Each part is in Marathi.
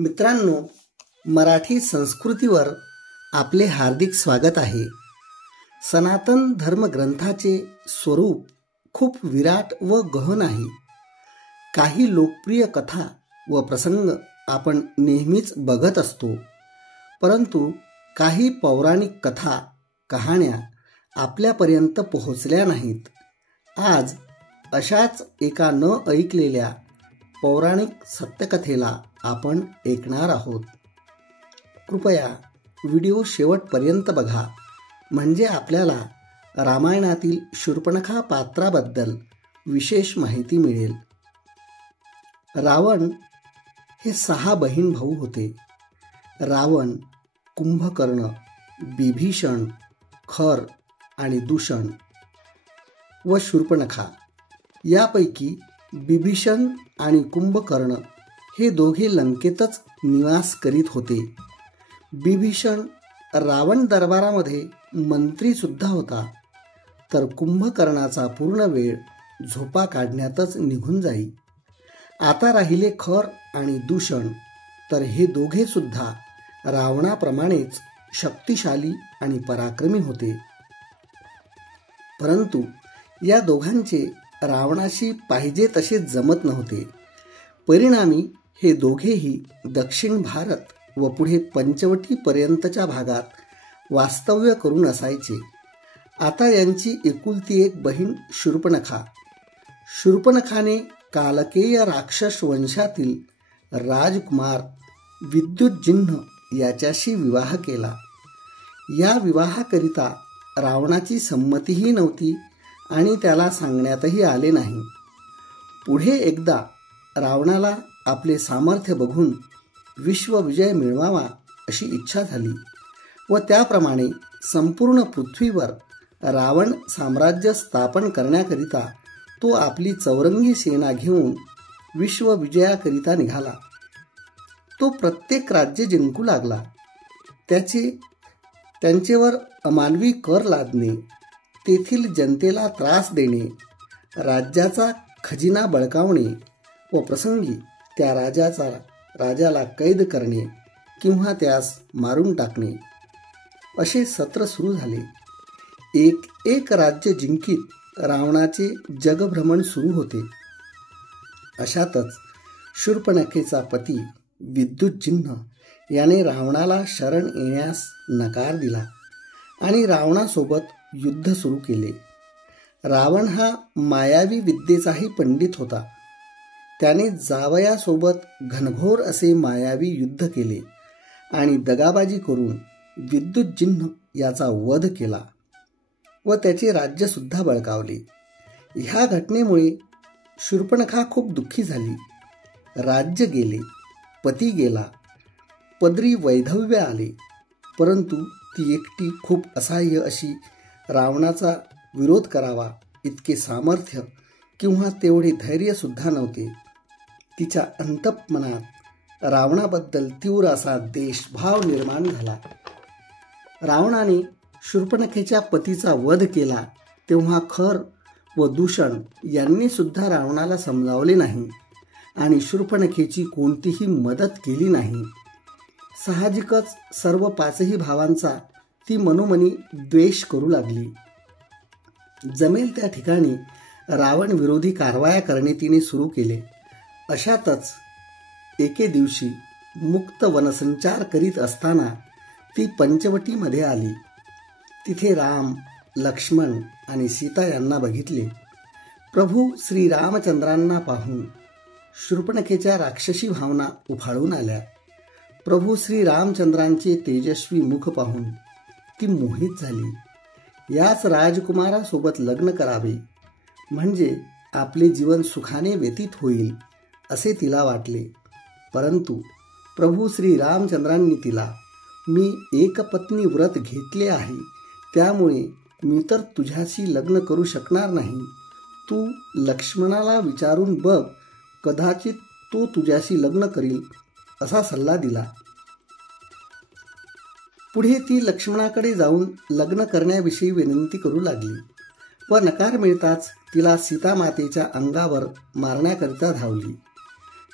मित्रांनो, मराठी संस्कृतीवर आपले हार्दिक स्वागत आहे. सनातन धर्मग्रंथाचे स्वरूप खूप विराट व गहन आहे. काही लोकप्रिय कथा व प्रसंग आपण नेहमीच बघत असतो, परंतु काही पौराणिक कथा कहाण्या आपल्यापर्यंत पोहोचल्या नाहीत. आज अशाच एका न ऐकलेल्या पौराणिक सत्यकथेला आपण ऐकणार आहोत. कृपया व्हिडिओ शेवटपर्यंत बघा, म्हणजे आपल्याला रामायणातील शूर्पणखा पात्राबद्दल विशेष माहिती मिळेल. रावण हे 6 बहीण भाऊ होते. रावण, कुंभकर्ण, बिभीषण, खर आणि दूषण व शूर्पणखा. यापैकी बिभीषण आणि कुंभकर्ण हे दोघे लंकेतच निवास करीत होते. बिभीषण रावण दरबारामध्ये मंत्री सुद्धा होता, तर कुंभकर्णाचा पूर्ण वेळ झोपा काढण्यातच निघून जाई. आता राहिले खर आणि दूषण, तर हे दोघे सुद्धा रावणाप्रमाणेच शक्तिशाली आणि पराक्रमी होते. परंतु या दोघांचे रावणाशी पाहिजे तसे जमत नव्हते. परिणामी हे दोघेही दक्षिण भारत व पुढे पंचवटीपर्यंतच्या भागात वास्तव्य करून असायचे. आता यांची एकुलती एक बहीण शूर्पणखा. शूर्पणखाने कालकेय राक्षस वंशातील राजकुमार विद्युज्जिह्न याच्याशी विवाह केला. या विवाहाकरिता रावणाची संमतीही नव्हती आणि त्याला सांगण्यातही आले नाही. पुढे एकदा रावणाला आपले सामर्थ्य बघून विश्वविजय मिळवावा अशी इच्छा झाली व त्याप्रमाणे संपूर्ण पृथ्वीवर रावण साम्राज्य स्थापन करण्याकरिता तो आपली चौरंगी सेना घेऊन विश्वविजयाकरिता निघाला. तो प्रत्येक राज्य जिंकू लागला. त्यांचेवर अमानवी कर लादणे, तेथील जनतेला त्रास देणे, राज्याचा खजिना बळकावणे व प्रसंगी त्या राजाला कैद करणे किंवा त्यास मारून टाकणे असे सत्र सुरू झाले. एक राज्य जिंकीत रावणाचे जगभ्रमण सुरू होते. अशातच शूर्पणखेचा पती विद्युज्जिह्न याने रावणाला शरण येण्यास नकार दिला आणि रावणासोबत युद्ध सुरू केले. रावण हा मायावी विद्येचाही पंडित होता. त्याने जावयासोबत घनघोर असे मायावी युद्ध केले आणि दगाबाजी करून विद्युज्जिह्न याचा वध केला व त्याचे राज्यसुद्धा बळकावले. ह्या घटनेमुळे शूर्पणखा खूप दुःखी झाली. राज्य गेले, पती गेला, पदरी वैधव्य आले, परंतु ती एकटी खूप असहाय्य अशी रावणाचा विरोध करावा इतके सामर्थ्य किंवा तेवढे धैर्यसुद्धा नव्हते. तिच्या अंतःमनात रावणाबद्दल तीव्र असा देशभाव निर्माण झाला. रावणाने शूर्पणखेच्या पतीचा वध केला तेव्हा खर व दूषण यांनी सुद्धा रावणाला समजावले नाही आणि शूर्पणखेची कोणतीही मदत केली नाही. साहजिकच सर्व 5ही भावांचा ती मनोमनी द्वेष करू लागली. जमेल त्या ठिकाणी रावण विरोधी कारवाया करणे तिने सुरू केले. अशातच एके दिवशी मुक्त वनसंचार करीत असताना ती पंचवटीमध्ये आली. तिथे राम, लक्ष्मण आणि सीता यांना बघितले. प्रभू श्री रामचंद्रांना पाहून शूर्पणखेच्या राक्षसी भावना उफाळून आल्या. प्रभू श्री रामचंद्रांचे तेजस्वी मुख पाहून ती मोहित झाली. याच राजकुमारासोबत लग्न करावे म्हणजे आपले जीवन सुखाने व्यतीत होईल असे तिला वाटले. परंतु प्रभू श्री रामचंद्रांनी तिला, मी एकपत्नी व्रत घेतले आहे, त्यामुळे मी तर तुझ्याशी लग्न करू शकणार नाही. तू लक्ष्मणाला विचारून बघ, कदाचित तो तुझ्याशी लग्न करील असा सल्ला दिला. पुढे ती लक्ष्मणाकडे जाऊन लग्न करण्याविषयी विनंती करू लागली व नकार मिळताच तिला सीतामातेच्या अंगावर मारण्याकरिता धावली.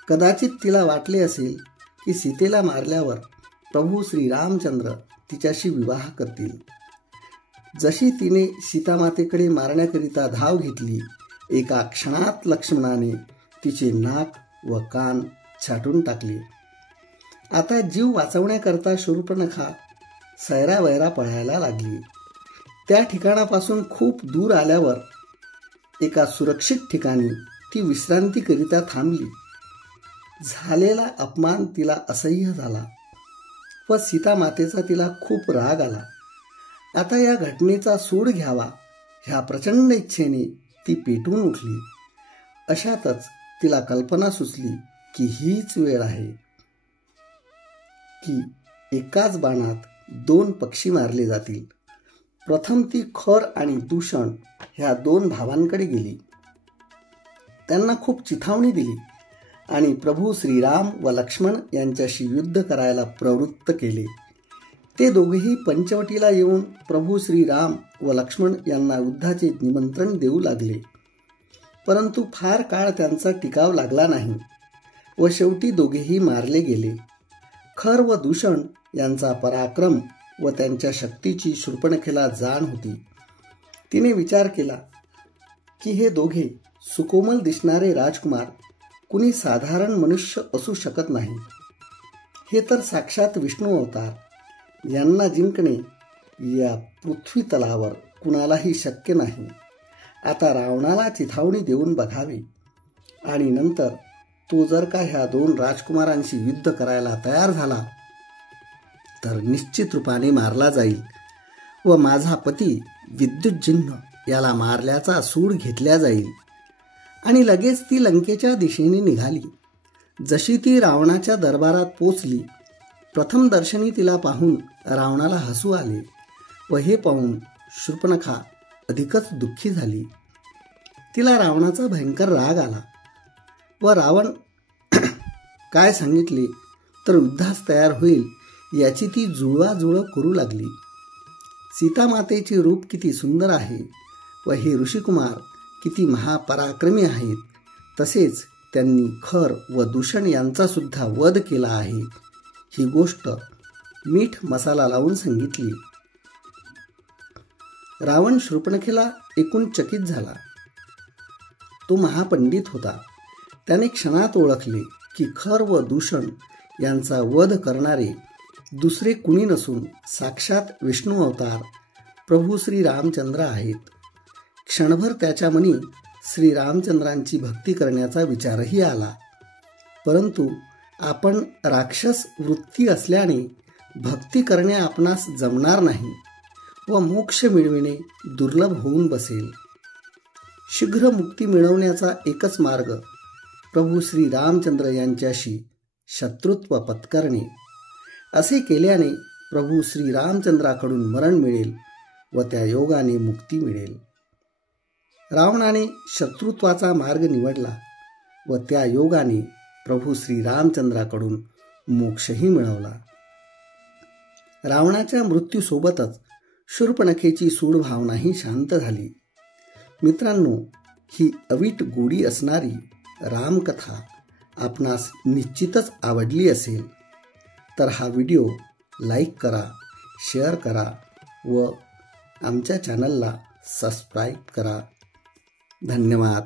कदाचित तिला वाटले असेल की सीतेला मारल्यावर प्रभू श्रीरामचंद्र तिच्याशी विवाह करतील. जशी तिने सीतामातेकडे मारण्याकरिता धाव घेतली, एका क्षणात लक्ष्मणाने तिचे नाक व कान छाटून टाकले. आता जीव वाचवण्याकरता शूर्पणखा सैरावैरा पळायला लागली. त्या ठिकाणापासून खूप दूर आल्यावर एका सुरक्षित ठिकाणी ती विश्रांतीकरिता थांबली. झालेला अपमान तिला असह्य झाला व सीतामातेचा तिला खूप राग आला. आता या घटनेचा सूड घ्यावा ह्या प्रचंड इच्छेने ती पेटून उठली. अशातच तिला कल्पना सुचली की हीच वेळ आहे की एकाच बाणात 2 पक्षी मारले जातील. प्रथम ती खर आणि दूषण ह्या 2 भावांकडे गेली. त्यांना खूप चिथावणी दिली आणि प्रभू श्रीराम व लक्ष्मण यांच्याशी युद्ध करायला प्रवृत्त केले. ते दोघेही पंचवटीला येऊन प्रभू श्रीराम व लक्ष्मण यांना युद्धाचे निमंत्रण देऊ लागले. परंतु फार काळ त्यांचा टिकाव लागला नाही व शेवटी दोघेही मारले गेले. खर व दूषण यांचा पराक्रम व त्यांच्या शक्तीची शूर्पणखेला जाण होती. तिने विचार केला की हे दोघे सुकोमल दिसणारे राजकुमार कुणी साधारण मनुष्य असू शकत नाही. हे तर साक्षात विष्णू अवतार. यांना जिंकणे या पृथ्वी तलावर कुणालाही शक्य नाही. आता रावणाला चिथावणी देऊन बघावे आणि नंतर तो जर का ह्या 2 राजकुमारांशी युद्ध करायला तयार झाला तर निश्चित रूपाने मारला जाईल व माझा पती विद्युतजिन्ह याला मारल्याचा सूड घेतला जाईल. आणि लगेच ती लंकेच्या दिशेने निघाली. जशी ती रावणाच्या दरबारात पोचली, प्रथम दर्शनी तिला पाहून रावणाला हसू आले व हे पाहून शूर्पणखा अधिकच दुःखी झाली. तिला रावणाचा भयंकर राग आला व रावण काय सांगितले तर युद्धास तयार होईल याची ती जुळवाजुळव करू लागली. सीतामातेचे रूप किती सुंदर आहे व हे ऋषिकुमार किती महापराक्रमी आहेत. तसेच त्यांनी खर व दूषण यांचा सुद्धा वध केला आहे ही गोष्ट मीठ मसाला लावून सांगितली. रावण शूर्पणखेला ऐकून चकित झाला. तो महापंडित होता. त्याने क्षणात ओळखले की खर व दूषण यांचा वध करणारे दुसरे कुणी नसून साक्षात विष्णू अवतार प्रभू श्रीरामचंद्र आहेत. क्षणभर त्याच्या मनी श्रीरामचंद्रांची भक्ती करण्याचा विचारही आला. परंतु आपण राक्षस वृत्ती असल्याने भक्ती करणे आपणास जमणार नाही व मोक्ष मिळविणे दुर्लभ होऊन बसेल. शीघ्र मुक्ती मिळवण्याचा एकच मार्ग प्रभू श्रीरामचंद्र यांच्याशी शत्रुत्व पत्करणे. असे केल्याने प्रभू श्रीरामचंद्राकडून मरण मिळेल व त्या योगाने मुक्ती मिळेल. रावणाने शत्रुत्वाचा मार्ग निवडला व त्या योगाने प्रभू श्रीरामचंद्राकडून मोक्षही मिळवला. रावणाच्या मृत्यूसोबतच शूर्पणखेची सूड भावनाही शांत झाली. मित्रांनो, ही अवीट गोडी असणारी रामकथा आपणास निश्चितच आवडली असेल तर हा व्हिडिओ लाईक करा, शेअर करा व आमच्या चॅनलला सबस्क्राईब करा. धन्यवाद.